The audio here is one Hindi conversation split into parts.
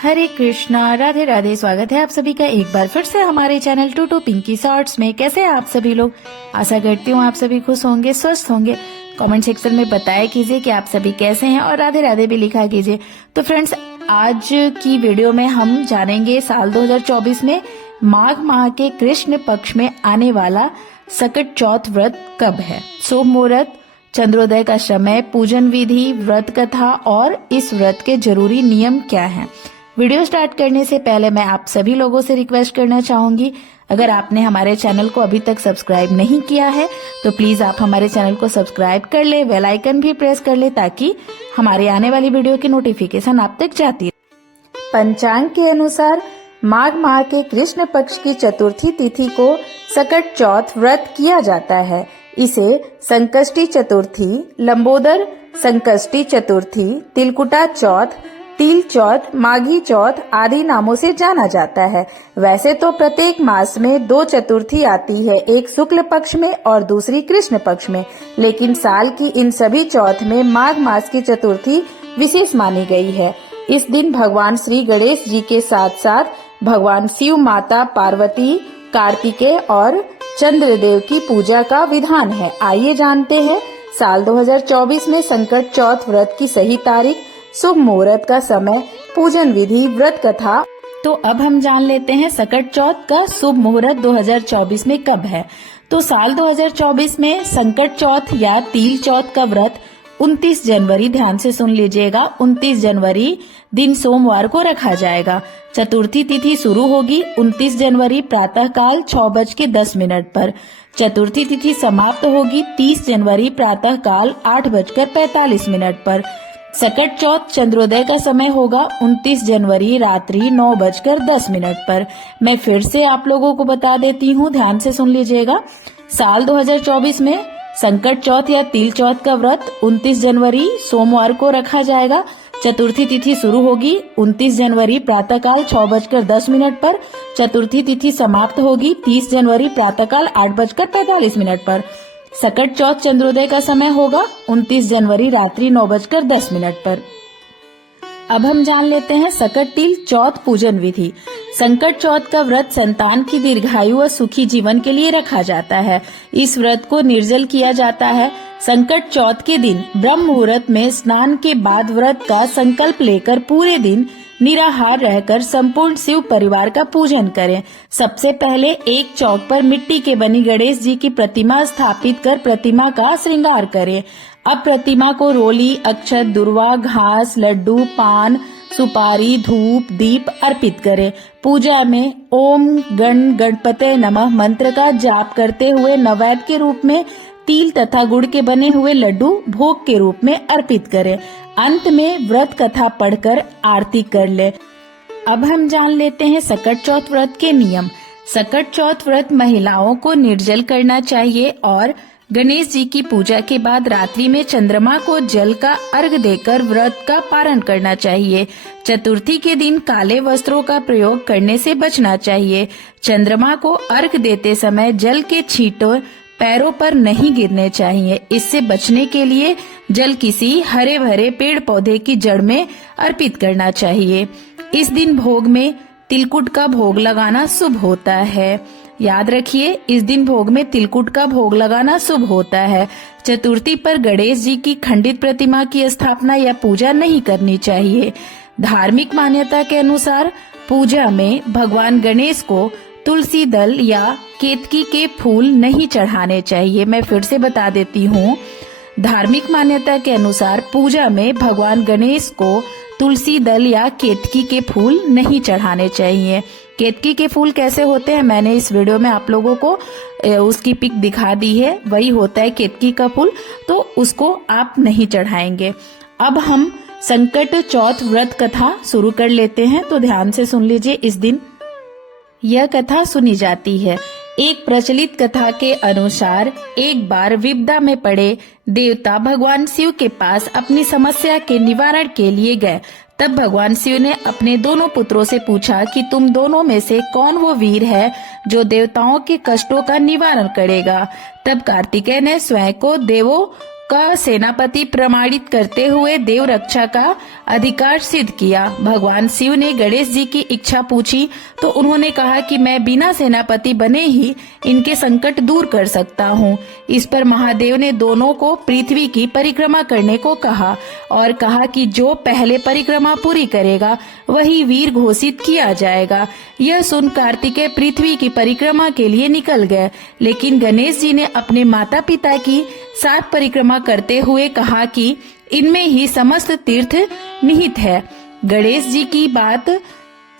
हरे कृष्णा, राधे राधे। स्वागत है आप सभी का एक बार फिर से हमारे चैनल टू पिंकी शॉर्ट्स में। कैसे हैं आप सभी लोग? आशा करती हूँ आप सभी खुश होंगे, स्वस्थ होंगे। कमेंट सेक्शन में बताया कीजिए कि आप सभी कैसे हैं और राधे राधे भी लिखा कीजिए। तो फ्रेंड्स, आज की वीडियो में हम जानेंगे साल 2024 में माघ माह के कृष्ण पक्ष में आने वाला सकट चौथ व्रत कब है, शुभ मुहूर्त, चंद्रोदय का समय, पूजन विधि, व्रत कथा और इस व्रत के जरूरी नियम क्या हैं। वीडियो स्टार्ट करने से पहले मैं आप सभी लोगों से रिक्वेस्ट करना चाहूंगी, अगर आपने हमारे चैनल को अभी तक सब्सक्राइब नहीं किया है तो प्लीज आप हमारे चैनल को सब्सक्राइब कर ले, बेल आइकन भी प्रेस कर ले ताकि हमारी आने वाली वीडियो की नोटिफिकेशन आप तक जाती रहे। पंचांग के अनुसार माघ माह के कृष्ण पक्ष की चतुर्थी तिथि को सकट चौथ व्रत किया जाता है। इसे संकष्टी चतुर्थी, लंबोदर संकष्टी चतुर्थी, तिलकुटा चौथ, तिल चौथ, माघी चौथ आदि नामों से जाना जाता है। वैसे तो प्रत्येक मास में 2 चतुर्थी आती है, एक शुक्ल पक्ष में और दूसरी कृष्ण पक्ष में, लेकिन साल की इन सभी चौथ में माघ मास की चतुर्थी विशेष मानी गई है। इस दिन भगवान श्री गणेश जी के साथ साथ भगवान शिव, माता पार्वती, कार्तिकेय और चंद्रदेव की पूजा का विधान है। आइए जानते हैं साल 2024 में संकट चौथ व्रत की सही तारीख, शुभ मुहूर्त का समय, पूजन विधि, व्रत कथा। तो अब हम जान लेते हैं सकट चौथ का शुभ मुहूर्त 2024 में कब है। तो साल 2024 में संकट चौथ या तिल चौथ का व्रत 29 जनवरी, ध्यान से सुन लीजिएगा, 29 जनवरी दिन सोमवार को रखा जाएगा। चतुर्थी तिथि शुरू होगी 29 जनवरी प्रातः काल 6:10 पर। चतुर्थी तिथि समाप्त होगी 30 जनवरी प्रातः काल 8:45 पर। सकट चौथ चंद्रोदय का समय होगा 29 जनवरी रात्रि 9:10 पर। मैं फिर से आप लोगों को बता देती हूँ, ध्यान से सुन लीजिएगा। साल 2024 में संकट चौथ या तिल चौथ का व्रत 29 जनवरी सोमवार को रखा जाएगा। चतुर्थी तिथि शुरू होगी 29 जनवरी प्रातःकाल 6:10 पर। चतुर्थी तिथि समाप्त होगी 30 जनवरी प्रातःकाल 8:45 पर। सकट चौथ चंद्रोदय का समय होगा 29 जनवरी रात्रि 9:10 पर। अब हम जान लेते हैं सकट तिल चौथ पूजन विधि। संकट चौथ का व्रत संतान की दीर्घायु व सुखी जीवन के लिए रखा जाता है। इस व्रत को निर्जल किया जाता है। संकट चौथ के दिन ब्रह्म मुहूर्त में स्नान के बाद व्रत का संकल्प लेकर पूरे दिन निराहार रहकर संपूर्ण शिव परिवार का पूजन करें। सबसे पहले एक चौक पर मिट्टी के बनी गणेश जी की प्रतिमा स्थापित कर प्रतिमा का श्रृंगार करें। अब प्रतिमा को रोली, अक्षत, दुर्वा, घास, लड्डू, पान, सुपारी, धूप, दीप अर्पित करें। पूजा में ओम गणपते नमः मंत्र का जाप करते हुए नैवेद्य के रूप में तिल तथा गुड़ के बने हुए लड्डू भोग के रूप में अर्पित करें। अंत में व्रत कथा पढ़कर आरती कर ले। अब हम जान लेते हैं सकट चौथ व्रत के नियम। सकट चौथ व्रत महिलाओं को निर्जल करना चाहिए और गणेश जी की पूजा के बाद रात्रि में चंद्रमा को जल का अर्घ देकर व्रत का पारण करना चाहिए। चतुर्थी के दिन काले वस्त्रों का प्रयोग करने से बचना चाहिए। चंद्रमा को अर्घ देते समय जल के छींटे पैरों पर नहीं गिरने चाहिए। इससे बचने के लिए जल किसी हरे भरे पेड़ पौधे की जड़ में अर्पित करना चाहिए। इस दिन भोग में तिलकुट का भोग लगाना शुभ होता है। याद रखिए, इस दिन भोग में तिलकुट का भोग लगाना शुभ होता है। चतुर्थी पर गणेश जी की खंडित प्रतिमा की स्थापना या पूजा नहीं करनी चाहिए। धार्मिक मान्यता के अनुसार पूजा में भगवान गणेश को तुलसी दल या केतकी के फूल नहीं चढ़ाने चाहिए। मैं फिर से बता देती हूँ, धार्मिक मान्यता के अनुसार पूजा में भगवान गणेश को तुलसी दल या केतकी के फूल नहीं चढ़ाने चाहिए। केतकी के फूल कैसे होते हैं, मैंने इस वीडियो में आप लोगों को उसकी पिक दिखा दी है। वही होता है केतकी का फूल, तो उसको आप नहीं चढ़ाएंगे। अब हम संकट चौथ व्रत कथा शुरू कर लेते हैं, तो ध्यान से सुन लीजिए। इस दिन यह कथा सुनी जाती है। एक प्रचलित कथा के अनुसार एक बार विपदा में पड़े देवता भगवान शिव के पास अपनी समस्या के निवारण के लिए गए। तब भगवान शिव ने अपने दोनों पुत्रों से पूछा कि तुम दोनों में से कौन वो वीर है जो देवताओं के कष्टों का निवारण करेगा। तब कार्तिकेय ने स्वयं को देवों का सेनापति प्रमाणित करते हुए देव रक्षा का अधिकार सिद्ध किया। भगवान शिव ने गणेश जी की इच्छा पूछी तो उन्होंने कहा कि मैं बिना सेनापति बने ही इनके संकट दूर कर सकता हूँ। इस पर महादेव ने दोनों को पृथ्वी की परिक्रमा करने को कहा और कहा कि जो पहले परिक्रमा पूरी करेगा वही वीर घोषित किया जाएगा। यह सुन कार्तिकेय पृथ्वी की परिक्रमा के लिए निकल गए, लेकिन गणेश जी ने अपने माता पिता की 7 परिक्रमा करते हुए कहा कि इनमें ही समस्त तीर्थ निहित है। गणेश जी की बात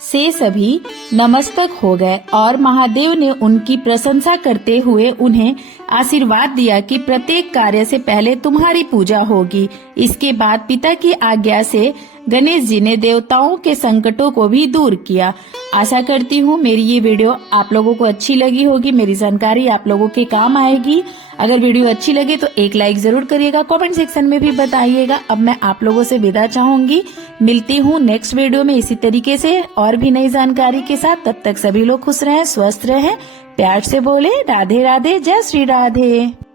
से सभी नमस्तक हो गए और महादेव ने उनकी प्रशंसा करते हुए उन्हें आशीर्वाद दिया कि प्रत्येक कार्य से पहले तुम्हारी पूजा होगी। इसके बाद पिता की आज्ञा से गणेश जी ने देवताओं के संकटों को भी दूर किया। आशा करती हूँ मेरी ये वीडियो आप लोगों को अच्छी लगी होगी, मेरी जानकारी आप लोगों के काम आएगी। अगर वीडियो अच्छी लगे तो एक लाइक जरूर करिएगा, कमेंट सेक्शन में भी बताइएगा। अब मैं आप लोगों से विदा चाहूंगी, मिलती हूँ नेक्स्ट वीडियो में इसी तरीके से और भी नई जानकारी के साथ। तब तक सभी लोग खुश रहें, स्वस्थ रहें, प्यार से बोले राधे राधे, जय श्री राधे।